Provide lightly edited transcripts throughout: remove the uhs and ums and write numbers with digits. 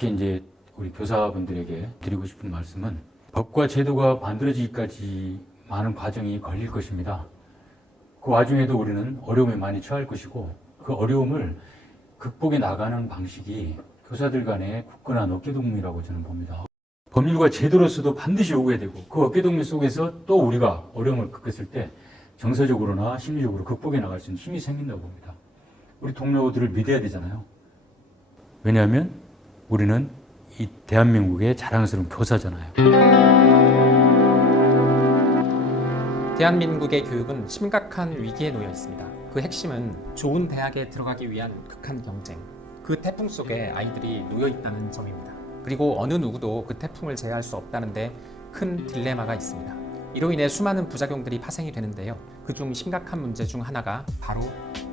특히 이제 우리 교사분들에게 드리고 싶은 말씀은 법과 제도가 만들어지기까지 많은 과정이 걸릴 것입니다. 그 와중에도 우리는 어려움에 많이 처할 것이고 그 어려움을 극복해 나가는 방식이 교사들 간의 굳건한 어깨동무이라고 저는 봅니다. 법률과 제도로서도 반드시 요구해야 되고 그 어깨동무 속에서 또 우리가 어려움을 겪었을 때 정서적으로나 심리적으로 극복해 나갈 수 있는 힘이 생긴다고 봅니다. 우리 동료들을 믿어야 되잖아요. 왜냐하면 우리는 이 대한민국의 자랑스러운 교사잖아요. 대한민국의 교육은 심각한 위기에 놓여 있습니다. 그 핵심은 좋은 대학에 들어가기 위한 극한 경쟁, 그 태풍 속에 아이들이 놓여 있다는 점입니다. 그리고 어느 누구도 그 태풍을 제어할 수 없다는데 큰 딜레마가 있습니다. 이로 인해 수많은 부작용들이 파생이 되는데요. 그중 심각한 문제 중 하나가 바로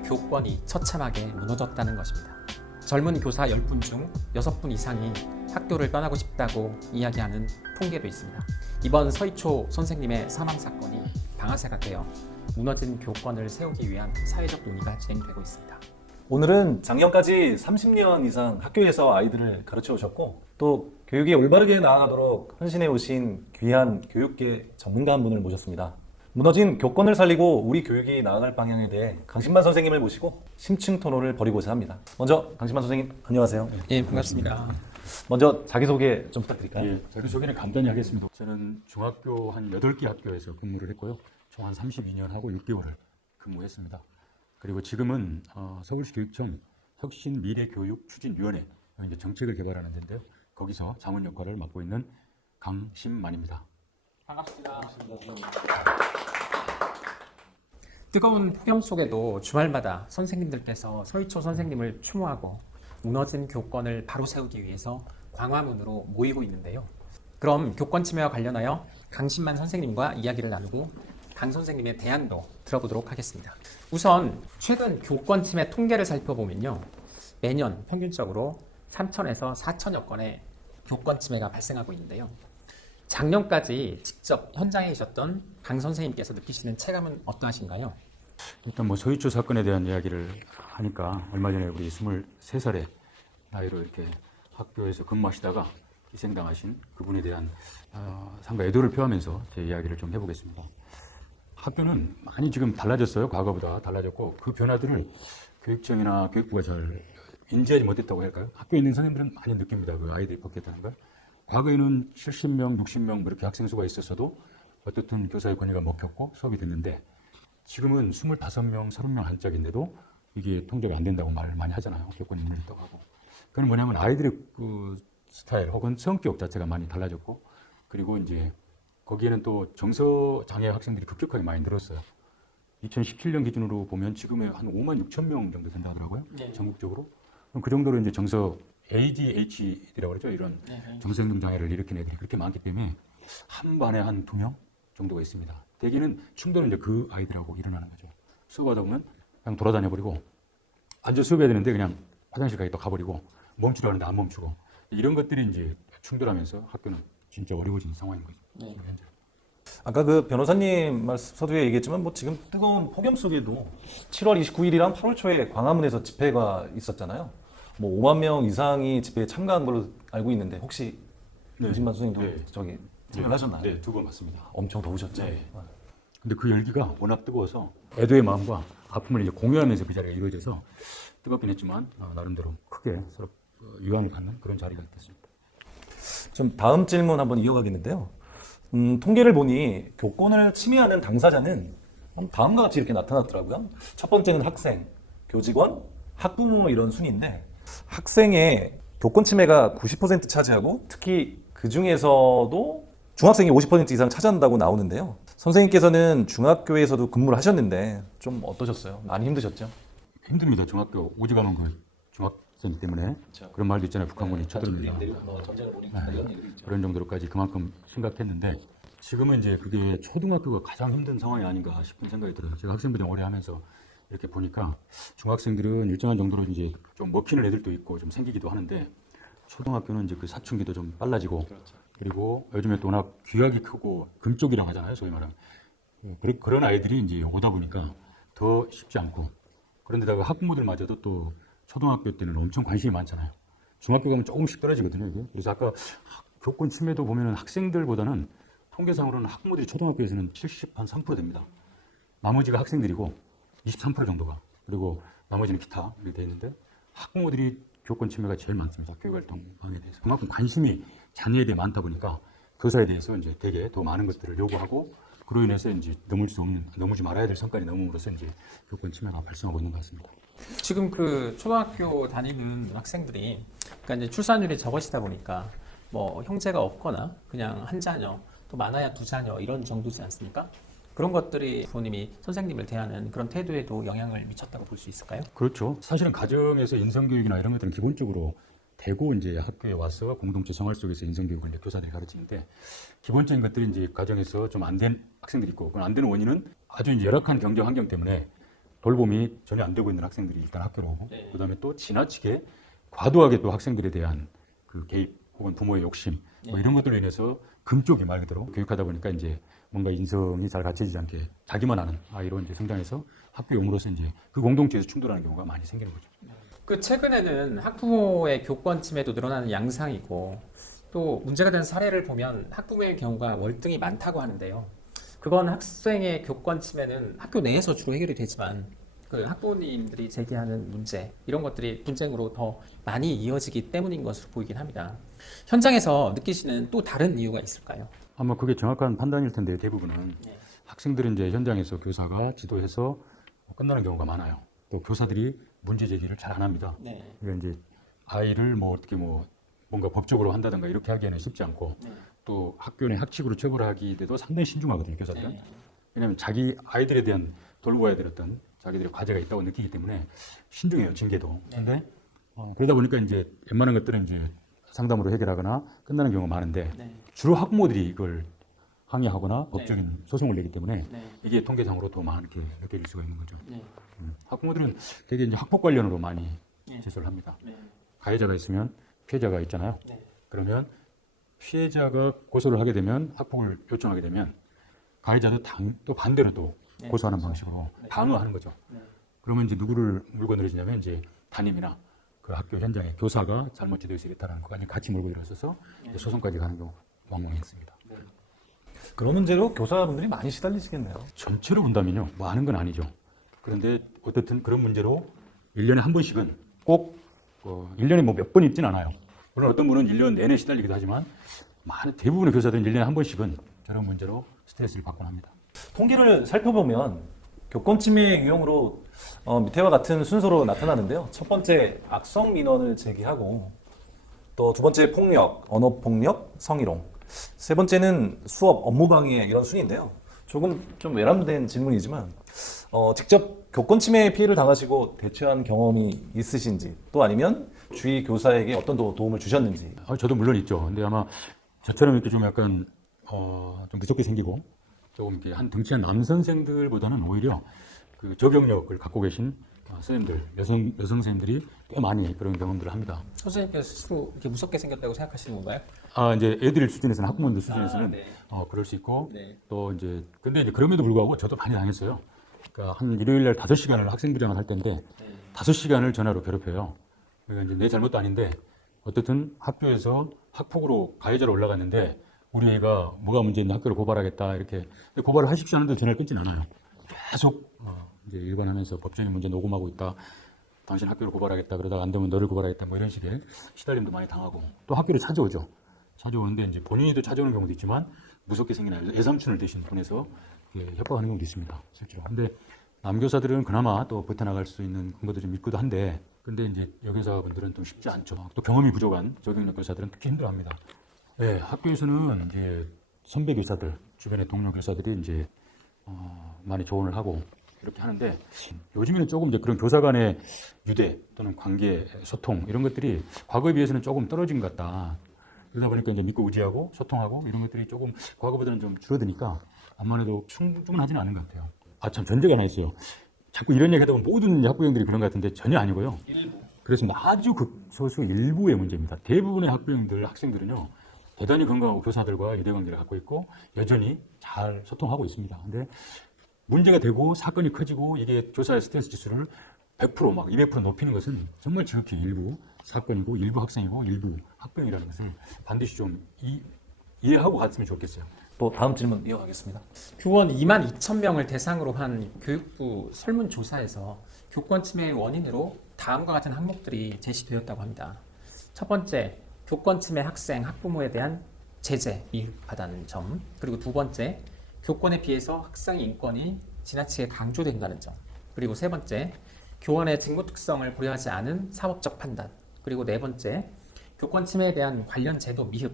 교권이 처참하게 무너졌다는 것입니다. 젊은 교사 10분 중 6분 이상이 학교를 떠나고 싶다고 이야기하는 통계도 있습니다. 이번 서희초 선생님의 사망 사건이 방아쇠가 되어 무너진 교권을 세우기 위한 사회적 논의가 진행되고 있습니다. 오늘은 작년까지 30년 이상 학교에서 아이들을 가르쳐 오셨고 또 교육이 올바르게 나아가도록 헌신해 오신 귀한 교육계 전문가 한 분을 모셨습니다. 무너진 교권을 살리고 우리 교육이 나아갈 방향에 대해 강신만 선생님을 모시고 심층 토론을 벌이고자 합니다. 먼저 강신만 선생님 안녕하세요. 예, 반갑습니다. 먼저 자기소개 좀 부탁드릴까요? 예, 자기소개는 간단히 하겠습니다. 저는 중학교 한 8개 학교에서 근무를 했고요. 총 한 32년 하고 6개월을 근무했습니다. 그리고 지금은 서울시 교육청 혁신미래교육추진위원회 이제 정책을 개발하는 데인데요. 거기서 자문 역할을 맡고 있는 강신만입니다. 반갑습니다. 뜨거운 폭염 속에도 주말마다 선생님들께서 서희초 선생님을 추모하고 무너진 교권을 바로 세우기 위해서 광화문으로 모이고 있는데요. 그럼 교권 침해와 관련하여 강신만 선생님과 이야기를 나누고 강 선생님의 대안도 들어보도록 하겠습니다. 우선 최근 교권 침해 통계를 살펴보면요. 매년 평균적으로 3천에서 4천여 건의 교권 침해가 발생하고 있는데요. 작년까지 직접 현장에 계셨던 강 선생님께서 느끼시는 체감은 어떠하신가요? 일단 뭐 서희초 사건에 대한 이야기를 하니까 얼마 전에 우리 23살의 나이로 이렇게 학교에서 근무하시다가 희생당하신 그분에 대한 상가 애도를 표하면서 제 이야기를 좀 해보겠습니다. 학교는 많이 지금 달라졌어요. 과거보다 달라졌고 그 변화들을 교육청이나 교육부가 잘 인지하지 못했다고 할까요? 학교에 있는 선생님들은 많이 느낍니다. 그 아이들이 벗겠다는 걸. 과거에는 70명, 60명 이렇게 학생 수가 있었어도 어떻든 교사의 권위가 먹혔고 수업이 됐는데 지금은 25명, 30명 한짝인데도 이게 통제가 안 된다고 말을 많이 하잖아요. 교권이 무너졌다고 하고. 그건 뭐냐면 아이들의 그 스타일 혹은 성격 자체가 많이 달라졌고 그리고 이제 거기에는 또 정서 장애 학생들이 급격하게 많이 늘었어요. 2017년 기준으로 보면 지금의 한 5만 6천 명 정도 된다 하더라고요. 네. 전국적으로. 그럼 그 정도로 이제 정서 ADHD라고 그러죠. 이런 정서행동 장애를 일으키는 애들이 그렇게 많기 때문에 한 반에 한 2명 정도가 있습니다. 대개는 충돌은 이제 그 아이들하고 일어나는 거죠. 수업하다 보면 그냥 돌아다녀 버리고 앉아 수업해야 되는데 그냥 화장실까지 또 가버리고 멈추려 하는데 안 멈추고 이런 것들이 이제 충돌하면서 학교는 진짜 어려워진 상황인 거죠. 네. 아까 그 변호사님 서두에 얘기했지만 뭐 지금 뜨거운 폭염 속에도 7월 29일이랑 8월 초에 광화문에서 집회가 있었잖아요. 뭐 5만 명 이상이 집회에 참가한 걸로 알고 있는데 혹시 강신만 선생님도 네. 저기 참여하셨나요? 네, 2번 맞습니다. 엄청 더우셨죠? 네. 근데 그 열기가 워낙 뜨거워서 애도의 마음과 아픔을 이제 공유하면서 그 자리가 이루어져서 뜨겁긴 했지만 나름대로 크게 서로 유감을 갖는 그런 자리가 됐습니다. 좀 다음 질문 한번 이어가겠는데요. 통계를 보니 교권을 침해하는 당사자는 다음과 같이 이렇게 나타났더라고요. 첫 번째는 학생, 교직원, 학부모 이런 순위인데 학생의 교권 침해가 90% 차지하고 특히 그 중에서도 중학생이 50% 이상 차지한다고 나오는데요. 선생님께서는 중학교에서도 근무를 하셨는데 좀 어떠셨어요? 많이 힘드셨죠? 힘듭니다. 중학교 오직 않은 그 중학생 때문에 그렇죠. 그런 말도 있잖아요. 북한군이 쳐들어온다. 그런 정도로까지 그만큼 심각했는데 지금은 이제 그게 초등학교가 가장 힘든 상황이 아닌가 싶은 생각이 들어요. 제가 학생부대 오래 하면서 이렇게 보니까 중학생들은 일정한 정도로 이제 좀 먹히는 애들도 있고 좀 생기기도 하는데 초등학교는 이제 그 사춘기도 좀 빨라지고 그렇죠. 그리고 요즘에 또 워낙 귀각이 크고 금쪽이라고 하잖아요. 소위 말하는 그런 아이들이 이제 오다 보니까 더 쉽지 않고 그런데다가 학부모들마저도 또 초등학교 때는 엄청 관심이 많잖아요. 중학교 가면 조금씩 떨어지거든요, 이게. 그래서 아까 교권 침해도 보면은 학생들보다는 통계상으로는 학부모들이 초등학교에서는 73% 됩니다. 나머지가 학생들이고 23% 정도가. 그리고 나머지는 기타 이렇게 돼 있는데 학부모들이 교권 침해가 제일 많습니다. 교육활동 방해에 대해서. 그만큼 관심이 자녀에 대해 많다 보니까 교사에 대해서 이제 되게 더 많은 것들을 요구하고 그로 인해서 이제 넘지 말아야 될 성과를 넘음으로써 이제 교권 침해가 발생하고 있는 것 같습니다. 지금 그 초등학교 다니는 학생들이 그러니까 이제 출산율이 적으시다 보니까 뭐 형제가 없거나 그냥 한 자녀 또 많아야 두 자녀 이런 정도지 않습니까? 그런 것들이 부모님이 선생님을 대하는 그런 태도에도 영향을 미쳤다고 볼 수 있을까요? 그렇죠. 사실은 가정에서 인성교육이나 이런 것들은 기본적으로 대고 이제 학교에 와서 공동체 생활 속에서 인성교육을 이제 교사들이 가르치는데 기본적인 것들이 이제 가정에서 좀 안 된 학생들이 있고 그 안 되는 원인은 아주 이제 열악한 경제 환경 때문에 돌봄이 전혀 안 되고 있는 학생들이 일단 학교로 오고 그다음에 또 지나치게 과도하게 또 학생들에 대한 그 개입 혹은 부모의 욕심 뭐 이런 것들로 인해서 금쪽이 말 그대로 교육하다 보니까 이제 뭔가 인성이 잘 갖춰지지 않게 자기만 아는 아이로 이제 성장해서 학교에 옴으로써 이제 그 공동체에서 충돌하는 경우가 많이 생기는 거죠. 그 최근에는 학부모의 교권 침해도 늘어나는 양상이고 또 문제가 된 사례를 보면 학부모의 경우가 월등히 많다고 하는데요. 그건 학생의 교권 침해는 학교 내에서 주로 해결이 되지만 그 학부모님들이 제기하는 문제 이런 것들이 분쟁으로 더 많이 이어지기 때문인 것으로 보이긴 합니다. 현장에서 느끼시는 또 다른 이유가 있을까요? 아마 그게 정확한 판단일 텐데 대부분은 학생들은 이제 현장에서 교사가 지도해서 끝나는 경우가 많아요. 또 교사들이 문제 제기를 잘 안 합니다. 그러니까 이제 아이를 뭐 어떻게 뭐 뭔가 법적으로 한다든가 이렇게 하기에는 쉽지 않고 또 학교 내 학칙으로 처벌하기에도 상당히 신중하거든요, 교사들은. 왜냐하면 자기 아이들에 대한 돌봐야 될 어떤 자기들의 과제가 있다고 느끼기 때문에 신중해요, 징계도. 그런데 그러다 보니까 이제 웬만한 것들은 이제 상담으로 해결하거나 끝나는 경우가 많은데 주로 학부모들이 이걸 항의하거나 법적인 소송을 내기 때문에 이게 통계상으로 더 많게 느껴질 수가 있는 거죠. 학부모들은 되게 이제 학폭 관련으로 많이 제소를 합니다. 가해자가 있으면 피해자가 있잖아요. 그러면 피해자가 고소를 하게 되면 학폭을 요청하게 되면 가해자도 또 반대로 또 고소하는 방식으로 방어하는 거죠. 그러면 이제 누구를 물고 늘어지냐면 이제 담임이나 그 학교 현장에 교사가 잘못 지도해서 이랬다는 것까지 같이 몰고 들어서서 소송까지 가는 경우가 왕왕 있습니다. 그런 문제로 교사분들이 많이 시달리시겠네요. 전체로 본다면요, 많은 건 아니죠. 그런데 어떻든 그런 문제로 1년에 한 번씩은 꼭 1년에 뭐 몇 번 있진 않아요. 물론 어떤 분은 1년 내내 시달리기도 하지만 대부분의 교사들은 1년에 한 번씩은 저런 문제로 스트레스를 받곤 합니다. 통계를 살펴보면 교권 침해 유형으로 밑에와 같은 순서로 나타나는데요. 첫 번째 악성 민원을 제기하고 또 두 번째 폭력, 언어 폭력, 성희롱. 세 번째는 수업 업무 방해 이런 순인데요. 조금 좀 외람된 질문이지만 직접 교권 침해 피해를 당하시고 대처한 경험이 있으신지 또 아니면 주위 교사에게 어떤 도움을 주셨는지. 저도 물론 있죠. 근데 아마 저처럼 이렇게 좀 약간 좀 무섭게 생기고 조금 이렇게 한 덩치한 남 선생들보다는 오히려 그 저경력을 갖고 계신 선생님들, 여성 선생님들이 꽤 많이 그런 경험들을 합니다. 선생님께서 스스로 이렇게 무섭게 생겼다고 생각하시는 건가요? 이제 애들 수준에서는 학부모들 수준에서는 그럴 수 있고 또 이제 근데 이제 그럼에도 불구하고 저도 많이 당했어요. 그러니까 한 일요일 날 5시간을 학생부장을 할 때인데 5시간을 전화로 괴롭혀요. 그러니까 이제 내 잘못도 아닌데 어떻든 학교에서 학폭으로 가해자로 올라갔는데 우리 애가 뭐가 문제인지 학교를 고발하겠다 이렇게. 근데 고발을 하십시오 하는데 전화를 끊진 않아요. 계속 이제 일관하면서 법적인 문제 녹음하고 있다. 당신 학교를 고발하겠다. 그러다가 안 되면 너를 고발하겠다. 뭐 이런 식의 시달림도 많이 당하고 또 학교를 찾아오죠. 찾아오는데 이제 본인이도 찾아오는 경우도 있지만 무섭게 생긴 애삼촌을 대신 보내서 협박하는 경우도 있습니다. 실제로. 근데 남교사들은 그나마 또 버텨나갈 수 있는 근거들을 좀 있기도 한데 근데 이제 여교사분들은 좀 쉽지 않죠. 또 경험이 부족한 저경력 교사들은 특히 힘들어합니다. 네, 학교에서는 이제 선배 교사들, 주변의 동료 교사들이 이제 많이 조언을 하고 이렇게 하는데 요즘에는 조금 이제 그런 교사 간의 유대 또는 관계, 소통 이런 것들이 과거에 비해서는 조금 떨어진 것 같다. 그러다 보니까 이제 믿고 의지하고 소통하고 이런 것들이 조금 과거보다는 좀 줄어드니까 암만 해도 충분하지는 않은 것 같아요. 참 전제가 하나 있어요. 자꾸 이런 얘기 하다 보면 모든 학부형들이 그런 것 같은데 전혀 아니고요. 그렇습니다. 아주 극소수 일부의 문제입니다. 대부분의 학부형들, 학생들은요. 대단히 건강하고 교사들과 유대관계를 갖고 있고 여전히 잘 소통하고 있습니다. 근데 문제가 되고 사건이 커지고 이게 교사의 스트레스 지수를 100% 막 200% 높이는 것은 정말 지극히 일부 사건이고 일부 학생이고 일부 학병이라는 것을 반드시 좀 이해하고 갔으면 좋겠어요. 또 다음 질문 이어가겠습니다. 교원 2만 2천 명을 대상으로 한 교육부 설문조사에서 교권 침해의 원인으로 다음과 같은 항목들이 제시되었다고 합니다. 첫 번째, 교권 침해 학생, 학부모에 대한 제재 미흡하다는 점. 그리고 두 번째, 교권에 비해서 학생의 인권이 지나치게 강조된다는 점. 그리고 세 번째, 교원의 직무 특성을 고려하지 않은 사법적 판단. 그리고 네 번째, 교권 침해에 대한 관련 제도 미흡.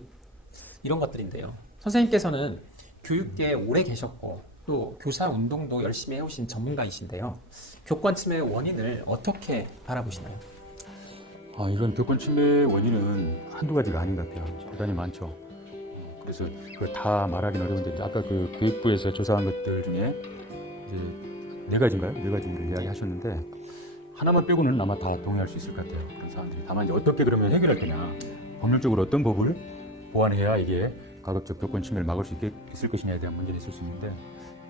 이런 것들인데요. 선생님께서는 교육계에 오래 계셨고 또 교사 운동도 열심히 해오신 전문가이신데요. 교권 침해의 원인을 어떻게 바라보시나요? 이건 교권 침해의 원인은 한두 가지가 아닌 것 같아요. 대단히 많죠. 그래서 그걸 다 말하기는 어려운데 아까 그 교육부에서 조사한 것들 중에 이제 네 가지인가요? 네 가지를 이야기하셨는데 하나만 빼고는 아마 다 동의할 수 있을 것 같아요. 그런 사람들이. 다만 이제 어떻게 그러면 해결할 거냐, 법률적으로 어떤 법을 보완해야 이게 가급적 교권 침해를 막을 수 있을 것이냐에 대한 문제는 있을 수 있는데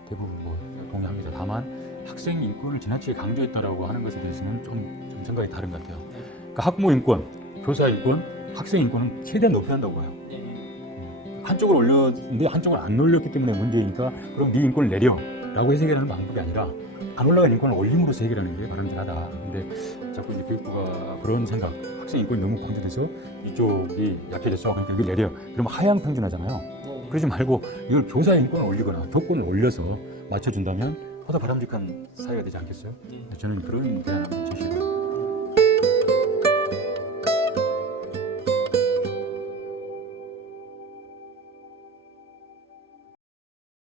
대부분 뭐 동의합니다. 다만 학생 인권을 지나치게 강조했다라고 하는 것에 대해서는 좀 생각이 다른 것 같아요. 그러니까 학부모 인권, 교사 인권, 학생 인권은 최대한 높여야 한다고 봐요. 한쪽을 올렸는데 한쪽을 안 올렸기 때문에 문제이니까 그럼 네 인권을 내려라고 해석하는 방법이 아니라 안 올라간 인권을 올림으로써 해결하는 게 바람직하다. 근데 자꾸 이제 교육부가 그런 생각, 학생 인권이 너무 강조돼서 이쪽이 약해졌어. 그러니까 이걸 내려. 그러면 하향 평준하잖아요. 그러지 말고 이걸 교사 인권을 올리거나 교권을 올려서 맞춰준다면 보다 바람직한 사회가 되지 않겠어요? 저는 그런 대안을 제시해요.